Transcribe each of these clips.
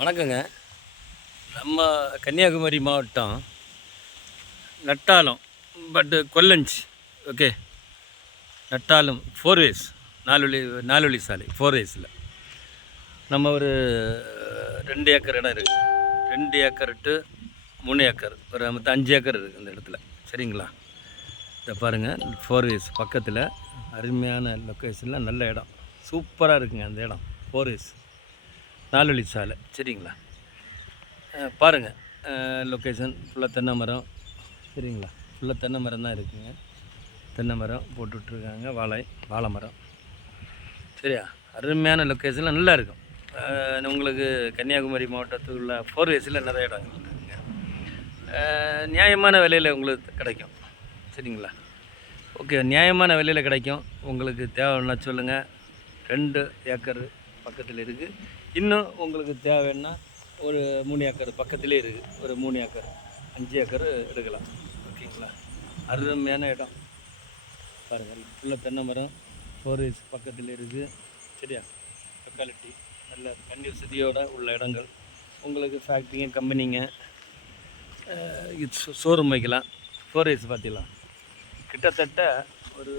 வணக்கங்க. நம்ம கன்னியாகுமரி மாவட்டம் நட்டாலம் கொல்லஞ்ச். ஓகே, நட்டாலம் 4 வேஸ், 4 வழி சாலை 4 வேஸில் நம்ம ஒரு 2 ஏக்கர் இடம் இருக்குது. 2 ஏக்கர் டு 3 ஏக்கர், ஒரு மொத்தம் 5 ஏக்கர் இருக்குது இந்த இடத்துல. சரிங்களா? இதை பாருங்கள், 4 வேஸ் பக்கத்தில் அருமையான லொக்கேஷனில் நல்ல இடம், சூப்பராக இருக்குங்க அந்த இடம். 4 வேஸ் 4 வழி சாலை. சரிங்களா? பாருங்கள், லொக்கேஷன் ஃபுல்லாக தென்னை மரம். சரிங்களா? ஃபுல்லாக தென்னை மரம் தான் இருக்குங்க. தென்னை மரம் போட்டுட்ருக்காங்க, வாழை மரம். சரியா? அருமையான லொக்கேஷனில் நல்லா இருக்கும். உங்களுக்கு கன்னியாகுமரி மாவட்டத்தில் உள்ள 4 வேஸில் நிறைய இடங்கள் இருக்குதுங்க. நியாயமான விலையில் உங்களுக்கு கிடைக்கும். சரிங்களா? ஓகே, நியாயமான விலையில் கிடைக்கும். உங்களுக்கு தேவைன்னா சொல்லுங்கள். 2 ஏக்கர் பக்கத்தில் இருக்குது. இன்னும் உங்களுக்கு தேவைன்னா ஒரு 3 ஏக்கர் பக்கத்துலேயே இருக்குது. ஒரு 3 ஏக்கர் 5 ஏக்கர் எடுக்கலாம். ஓகேங்களா? அருமையான இடம் பாருங்கள், ஃபுல்லாக தென்னை மரம், 4 வேஸ் பக்கத்தில் இருக்குது. சரியா? லொக்காலிட்டி நல்ல தண்ணி வசதியோடு உள்ள இடங்கள். உங்களுக்கு ஃபேக்ட்ரிங்க, கம்பெனிங்க, ஷோரூம் வைக்கலாம். 4 வேஸ் பார்த்திக்கலாம், கிட்டத்தட்ட ஒரு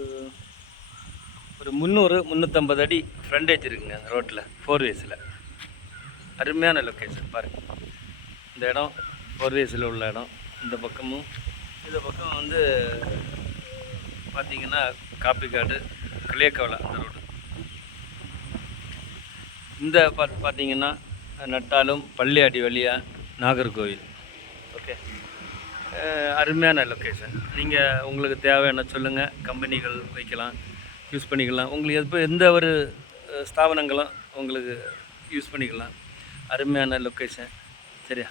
300-350 அடி ஃப்ரண்டேஜ் இருக்குங்க அந்த ரோட்டில். 4 வேஸில் அருமையான லொக்கேஷன் பாருங்கள். இந்த இடம் 4 வேஸில் உள்ள இடம். இந்த பக்கம் வந்து பார்த்திங்கன்னா காப்பிக்காடு, கிளியக்கவலை அந்த ரோடு. இந்த பார்த்திங்கன்னா நட்டாலும் பள்ளியாடி வழியாக நாகர்கோவில். ஓகே, அருமையான லொக்கேஷன். நீங்கள் உங்களுக்கு தேவையான சொல்லுங்கள், கம்பெனிகள் வைக்கலாம், யூஸ் பண்ணிக்கலாம். உங்களுக்கு எந்த ஒரு ஸ்தாபனங்களும் உங்களுக்கு யூஸ் பண்ணிக்கலாம். அருமையான லொக்கேஷன். சரியா?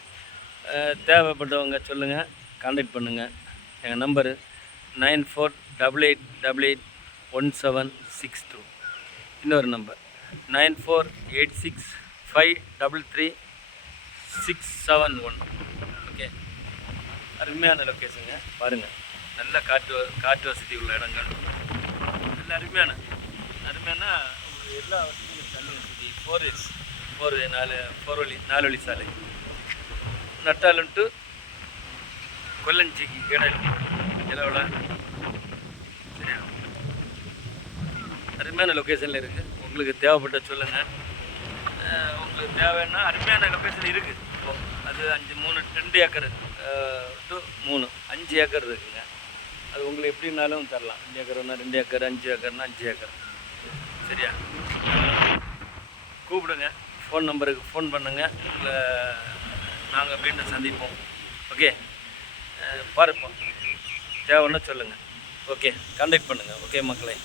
தேவைப்பட்டவங்க சொல்லுங்கள், கான்டாக்ட் பண்ணுங்கள். எங்கள் நம்பரு 9488881762. இன்னொரு நம்பர் 9486533671. ஓகே, அருமையான லொக்கேஷனுங்க. பாருங்கள், நல்ல காற்று வசதி உள்ள இடங்கள். நல்ல அருமையான உங்களுக்கு எல்லா வசதியும் தண்ணி வசதி. 4 வேஸ் 4 வழி சாலை. நட்டாலம் டு கொல்லஞ்சிக்கு இளவில். சரியா? அருமையான லொக்கேஷனில் இருக்குது. உங்களுக்கு தேவைப்பட்ட சொல்லுங்கள். உங்களுக்கு தேவைன்னா அருமையான லொக்கேஷன் இருக்குது. இப்போது அது 2 ஏக்கர் டு 5 ஏக்கர் இருக்குங்க. அது உங்களுக்கு எப்படின்னாலும் தரலாம். 5 ஏக்கர்னா 2 ஏக்கர், 5 ஏக்கர்னா 5 ஏக்கர். சரியா? கூப்பிடுங்க, ஃபோன் நம்பருக்கு ஃபோன் பண்ணுங்கள். இல்லை நாங்கள் மீண்டும் சந்திப்போம். ஓகே, பார்ப்போம். தேவைன்னா சொல்லுங்கள். ஓகே, கான்டாக்ட் பண்ணுங்கள். ஓகே மக்களே.